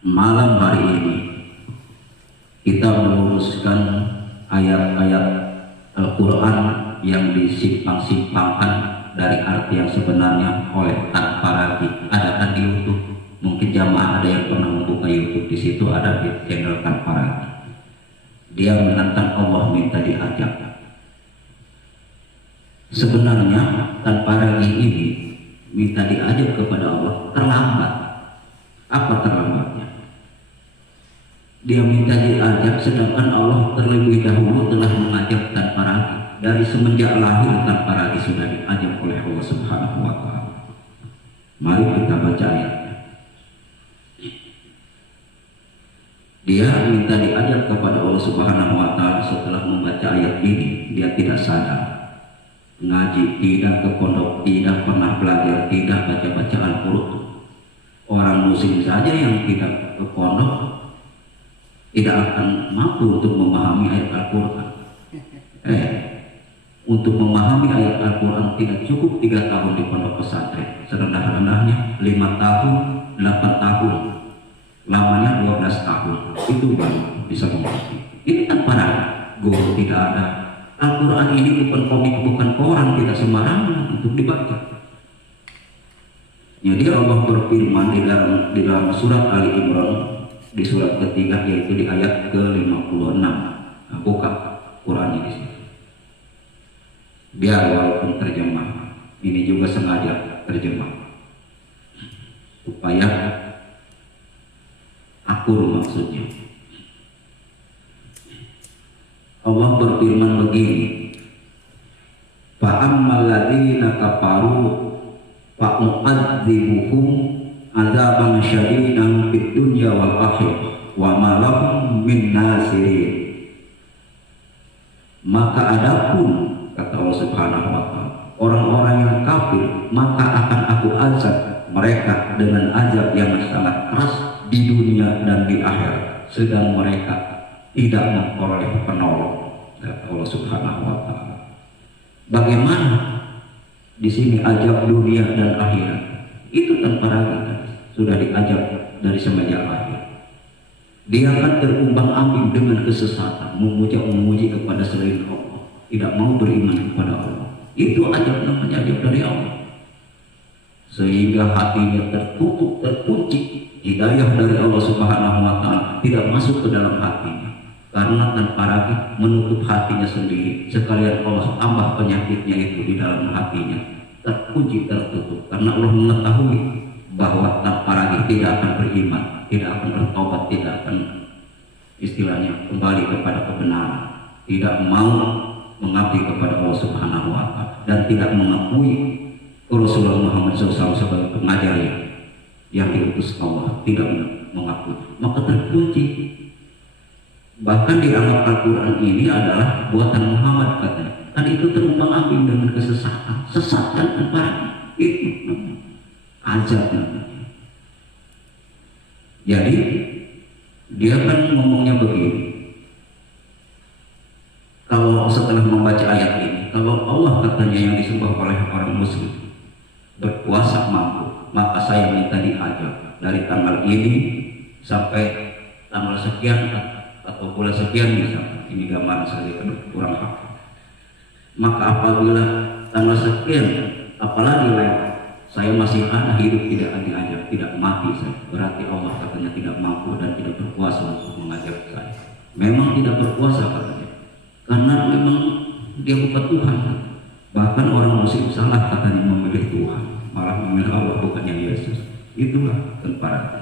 Malam hari ini kita meluruskan ayat-ayat Al-Quran yang disimpang-simpangkan dari arti yang sebenarnya oleh tanpa ragu. Ada kan di YouTube, mungkin jamaah ada yang pernah membuka YouTube, di situ ada di channel tanpa ragu. Dia menantang Allah minta diajak. Sebenarnya tanpa ragu ini minta diajak kepada Allah terlambat. Apa terlambatnya? Dia minta diajak sedangkan Allah terlebih dahulu telah mengajak tanpa ragu. Dari semenjak lahir tanpa ragu sudah diajak oleh Allah Subhanahu wa Ta'ala. Mari kita baca ayatnya. Dia minta diajak kepada Allah Subhanahu wa Ta'ala. Setelah membaca ayat ini, dia tidak sadar. Ngaji, tidak ke pondok, tidak pernah belajar, tidak baca-baca Al-Quran. Orang muslim saja yang tidak ke pondok tidak akan mampu untuk memahami ayat Al-Quran. Untuk memahami ayat Al-Quran tidak cukup 3 tahun di pondok pesantren. Serendah-rendahnya 5 tahun, 8 tahun, lamanya 12 tahun. Itu baru bisa mengerti. Ini tanpa ragu, guru tidak ada. Al-Quran ini bukan komik, bukan koran, tidak sembarangan untuk dibaca. Jadi Allah berfirman di dalam surat Ali Imran, di surat ketiga, yaitu di ayat ke-56. Nah, buka Qurannya di sini. Biar walaupun terjemah, ini juga sengaja terjemah supaya akur maksudnya. Allah berfirman begini, fa'ammal ladzina kafaru fa'u'adzibuhum azaban syadidan fid dunya wal akhirah wa ma lahum min nasirin. Maka adapun, kata Allah Subhanahu wa Ta'ala, orang-orang yang kafir, maka akan aku azab mereka dengan azab yang sangat keras di dunia dan di akhirat, sedang mereka tidak memperoleh penolong. Kata Allah Subhanahu wa Ta'ala. Bagaimana di sini ajab dunia dan akhirat? Itu tanpa ragu sudah diajak dari semenjak lahir. Dia akan terumbang-ambing dengan kesesatan, memuji kepada selain Allah, tidak mau beriman kepada Allah. Itu ajab namanya ajab dari Allah. Sehingga hatinya tertutup, terkunci, hidayah dari Allah Subhanahu wa Ta'ala tidak masuk ke dalam hatinya. Karena tanpa ragu menutup hatinya sendiri, sekalian Allah tambah penyakitnya itu di dalam hatinya, terkunci, tertutup. Karena Allah mengetahui bahwa tanpa ragu tidak akan beriman, tidak akan bertobat, tidak akan istilahnya kembali kepada kebenaran, tidak mau mengabdi kepada Allah Subhanahu wa Ta'ala, dan tidak mengakui Rasulullah Muhammad SAW sebagai pengajar yang diutus Allah, tidak mengakui, maka terkunci. Bahkan dianggap Al-Quran ini adalah buatan Muhammad, katanya. Kan itu terumbang-ambing dengan kesesatan, sesat dan tanpa itu azab namanya. Jadi dia kan ngomongnya begini, kalau setelah membaca ayat ini, kalau Allah katanya yang disembah oleh orang muslim berkuasa mampu, maka saya minta diajak dari tanggal ini sampai tanggal sekian atau bulan sekian misalnya. Ini gambaran saja kurang hafal. Maka apabila tanggal sekian apalagi saya masih ada hidup, tidak diajak, tidak mati saya, berarti Allah katanya tidak mampu dan tidak berkuasa untuk mengajak saya. Memang tidak berkuasa katanya, karena memang dia bukan Tuhan. Bahkan orang muslim salah katanya memilih Tuhan, malah memilih Allah bukannya Yesus. Itulah tempatnya.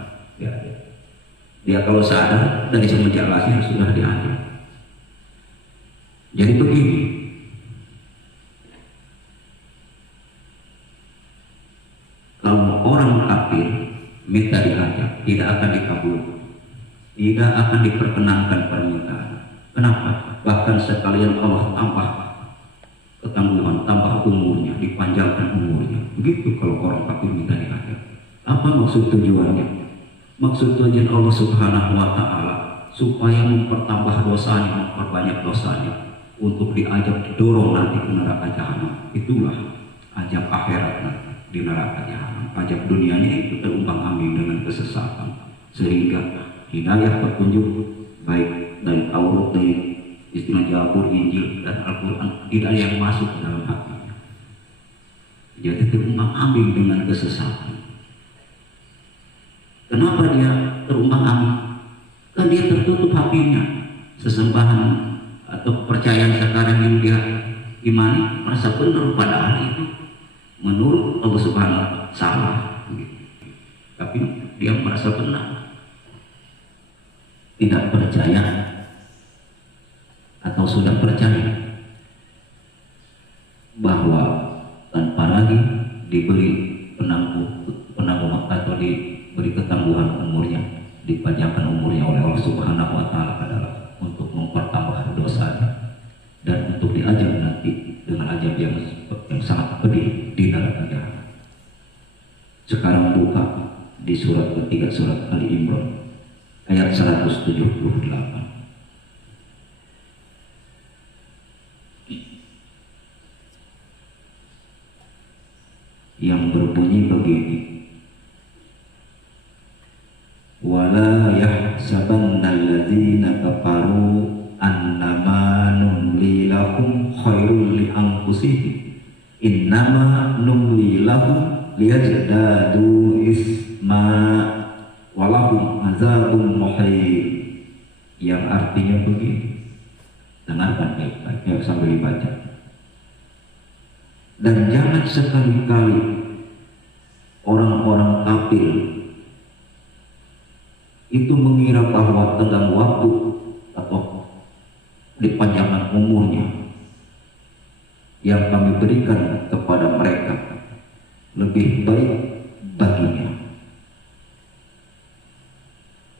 Dia kalau sadar dari semenjak lahir sudah diajak. Jadi begini, kalau orang kafir minta diajak, tidak akan dikabulkan, tidak akan diperkenankan permintaan. Kenapa? Bahkan sekalian Allah tambah ketangguhan, tambah umurnya, dipanjangkan umurnya. Begitu kalau orang kafir minta diajak. Apa maksud tujuannya? Maksud tujuan Allah Subhanahu wa Ta'ala supaya mempertambah dosanya, memperbanyak dosanya, untuk diajak didorong nanti ke neraka jahanam. Itulah ajab akhirat nanti di neraka jahanam. Ajab dunianya itu terumbang-ambing dengan kesesatan, sehingga hidayah petunjuk baik dari Taurat, dari istilah Jabur, Injil dan Al-Quran, tidak ada yang masuk ke dalam hatinya. Jadi terumbang-ambing dengan kesesatan. Kenapa dia terumbang-ambing? Kan dia tertutup hatinya. Sesembahan atau kepercayaan sekarang yang dia imani merasa benar, padahal itu menurut Allah Subhanahu wa Ta'ala salah. Tapi dia merasa benar. Tidak percaya atau sudah percaya bahwa tanpa lagi diberi penangguhan atau diberi ketangguhan umurnya, dipanjangkan umurnya oleh Allah Subhanahu wa Ta'ala adalah untuk mempertambah dosanya dan untuk diajak nanti dengan ajab yang sangat pedih di dalam penjara. Sekarang buka di surat ketiga, surat Ali Imran ayat 178. Yang berbunyi begini: wala yahsabanna alladzina kafaru annama numli lahum khairul li anfusihim innama numli lahum liyazdadu isma walahum azabun muhim. Yang artinya begini, dengarkan baik-baik sambil dibaca. Dan jangan sekali-kali orang-orang kafir itu mengira bahwa tenggang waktu atau dipanjangkan umurnya yang kami berikan kepada mereka lebih baik baginya.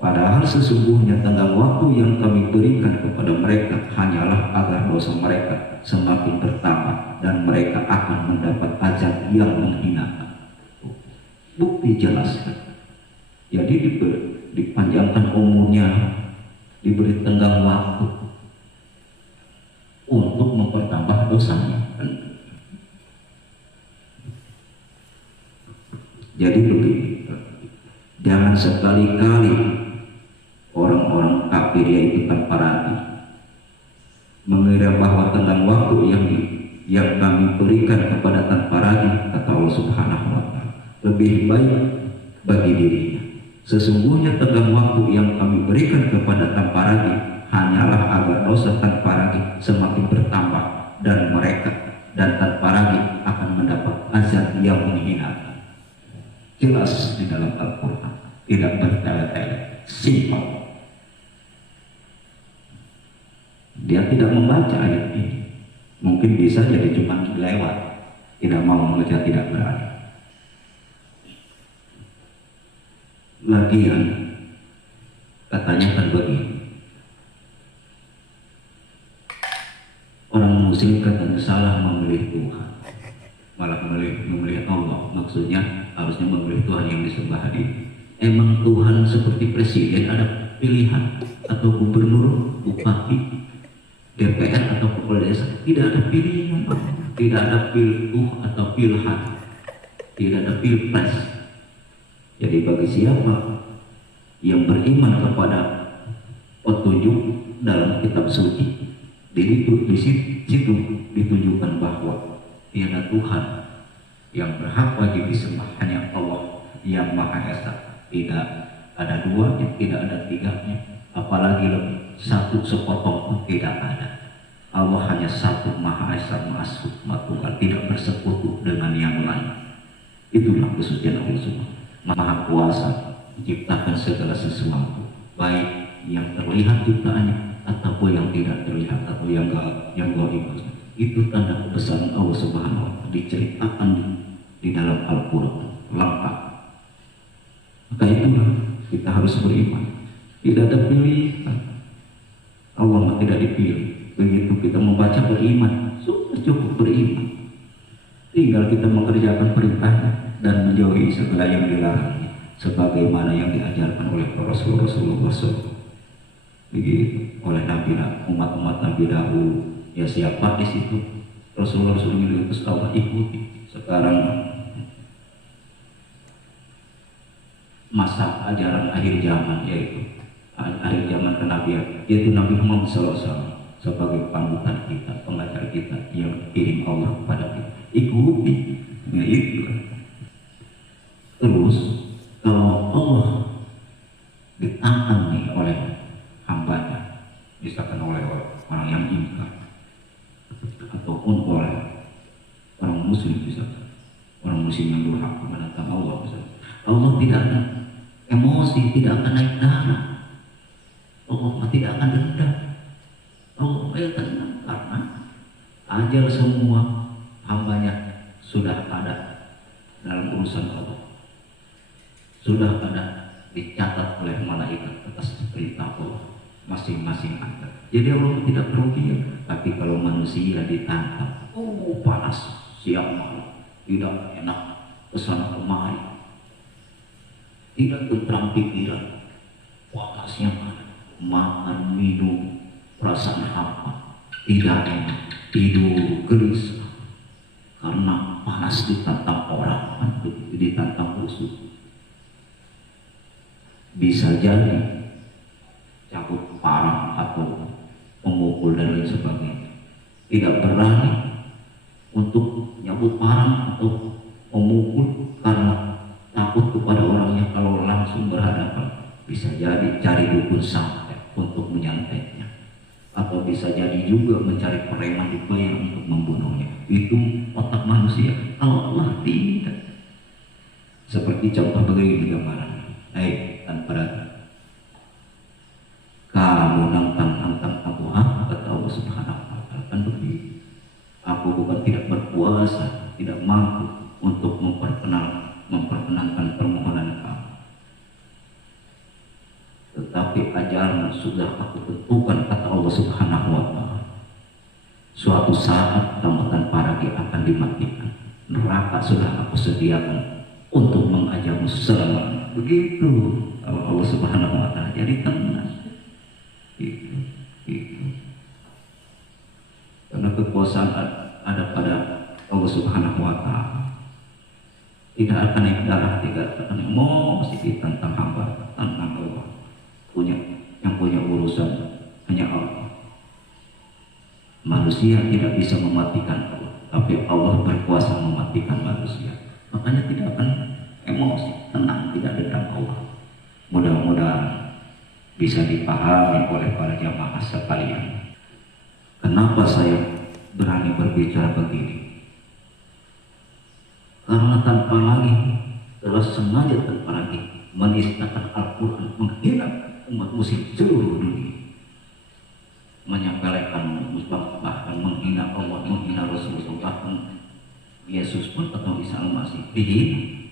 Padahal sesungguhnya tenggang waktu yang kami berikan kepada mereka hanyalah agar dosa mereka semakin bertambah dan mereka akan mendapat azab yang menghinakan. Bukti jelas. Jadi dipanjangkan umurnya, diberi tenggang waktu untuk mempertambah dosanya. Jadi begini, jangan sekali-kali orang-orang kafir yaitu tanpa ragu mengira bahwa tenggang waktu yang kami berikan kepada tanpa ragu, kata Allah Subhanahu wa Ta'ala, lebih baik bagi dirinya. Sesungguhnya tenggang waktu yang kami berikan kepada tanpa ragu hanyalah agar dosa tanpa ragu semakin bertambah dan mereka dan tanpa ragu akan mendapat azab yang menghinakan. Jelas di dalam Al-Quran, tidak bertele-tele, simpel. Dia tidak membaca ayat ini, mungkin bisa jadi cuma lewat, tidak mau membaca, tidak berani. Lagian katanya kan begini, orang muslim katanya salah memilih Tuhan, malah memilih Allah. Maksudnya harusnya memilih Tuhan yang disembah ini. Emang Tuhan seperti presiden ada pilihan, atau gubernur, bupati, DPR atau kepala desa? Tidak ada pilihan, tidak ada pilkuh atau pilhan, tidak ada pilpres. Jadi bagi siapa yang beriman kepada petunjuk dalam kitab suci, di situ ditunjukkan bahwa tiada Tuhan yang berhak wajib disembah, hanya Allah yang Maha Esa. Tidak ada duanya, tidak ada tiganya, apalagi lebih satu sepotong pun tidak ada. Allah hanya satu, Maha Esa, Maha Tunggal, tidak bersekutu dengan yang lain. Itulah kesucian Allah Subhanahu. Maha Kuasa menciptakan segala sesuatu, baik yang terlihat ciptaannya ataupun yang tidak terlihat atau yang gaib. Itu tanda kebesaran Allah Subhanahu wa Ta'ala, diceritakan di dalam Al-Quran lengkap. Maka itulah kita harus beriman. Tidak ada pilihan. Allah tidak dipilih. Begitu kita membaca beriman, sudah cukup beriman. Tinggal kita mengerjakan perintahnya dan menjauhi segala yang dilarang, sebagaimana yang diajarkan oleh Rasulullah SAW. Begitu oleh umat-umat Nabi dahulu. Ya siapa di situ Rasulullah SAW ikuti. Sekarang masa ajaran akhir zaman, yaitu akhir zaman kenabian, yaitu Nabi Muhammad SAW sebagai panutan kita, pengajar kita yang kirim Allah kepada kita. Ikuti, ya itu. Terus kalau Allah ditantang nih oleh hambanya, misalkan oleh orang yang ingkar ataupun oleh orang muslim, misalkan orang muslim yang durhaka menantang Allah, misalkan Allah tidak akan emosi, tidak akan naik darah, Allah tidak akan dendam, Allah tenang karena ajal semua hambanya sudah ada dalam urusan Allah, sudah ada dicatat oleh malaikat atas perintah Allah masing-masing ada. Jadi Allah tidak merugi. Tapi kalau manusia ditantang, panas siang malam, tidak enak kesana kemari, tidak tentram pikiran, panasnya makan minum perasaan hampa, tidak enak, tidur gelisah karena panas ditantang orang, ditantang musuh. Bisa jadi cabut parang atau memukul dan lain sebagainya, tidak berani untuk nyabut parang atau memukul karena takut kepada orangnya kalau langsung berhadapan. Bisa jadi cari dukun santet untuk menyantainya, atau bisa jadi juga mencari preman dibayar untuk membunuhnya. Itu otak manusia. Kalau Allah tidak. Seperti contoh begini gambaran. Tanpa kamu nantang aku, kata Allah Subhanahu wa Ta'ala, kan begitu. Aku bukan tidak berkuasa, tidak mampu untuk memperkenankan permohonan kamu, tetapi ajaran sudah aku tentukan, kata Allah Subhanahu wa Ta'ala. Suatu saat kamu tanpa lagi akan dimatikan, neraka sudah aku sediakan untuk mengajarmu selama. Begitu Allah Subhanahu wa Ta'ala. Jadi tenang. Itu. Karena kekuasaan ada pada Allah Subhanahu wa Ta'ala. Tidak akan naik darah, tidak akan emosi tentang hamba, tentang Allah. Yang punya urusan hanya Allah. Manusia tidak bisa mematikan Allah, tapi Allah berkuasa mematikan manusia. Makanya tidak akan emosi, tenang, tidak dendam Allah. Mudah-mudahan bisa dipahami oleh para jamaah sekalian. Kenapa saya berani berbicara begini? Karena tanpa lagi, telah sengaja tanpa lagi menistakan Al-Quran, menghina umat muslim seluruh dunia, menyepelekan bahkan menghina Allah, menghina Rasulullah, bahkan Yesus pun atau Isa Al-Masih dihina.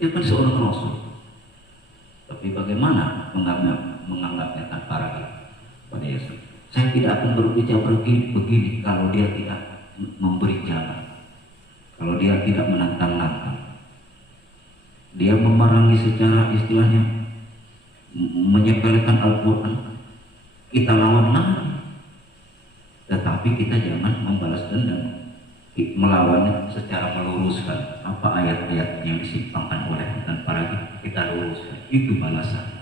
Dia kan seorang Rasul, tapi bagaimana menganggapnya tanpa ragu pada Yesus? Saya tidak akan berbicara begini kalau dia tidak memberi jalan, kalau dia tidak menantang-nantang. Dia memerangi secara istilahnya menyepelekan Al-Quran, kita lawan lagi, tetapi kita jangan membalas dendam, melawannya secara meluruskan apa ayat-ayat yang disimpangkan oleh tanpa ragu, kita luruskan, itu balasan.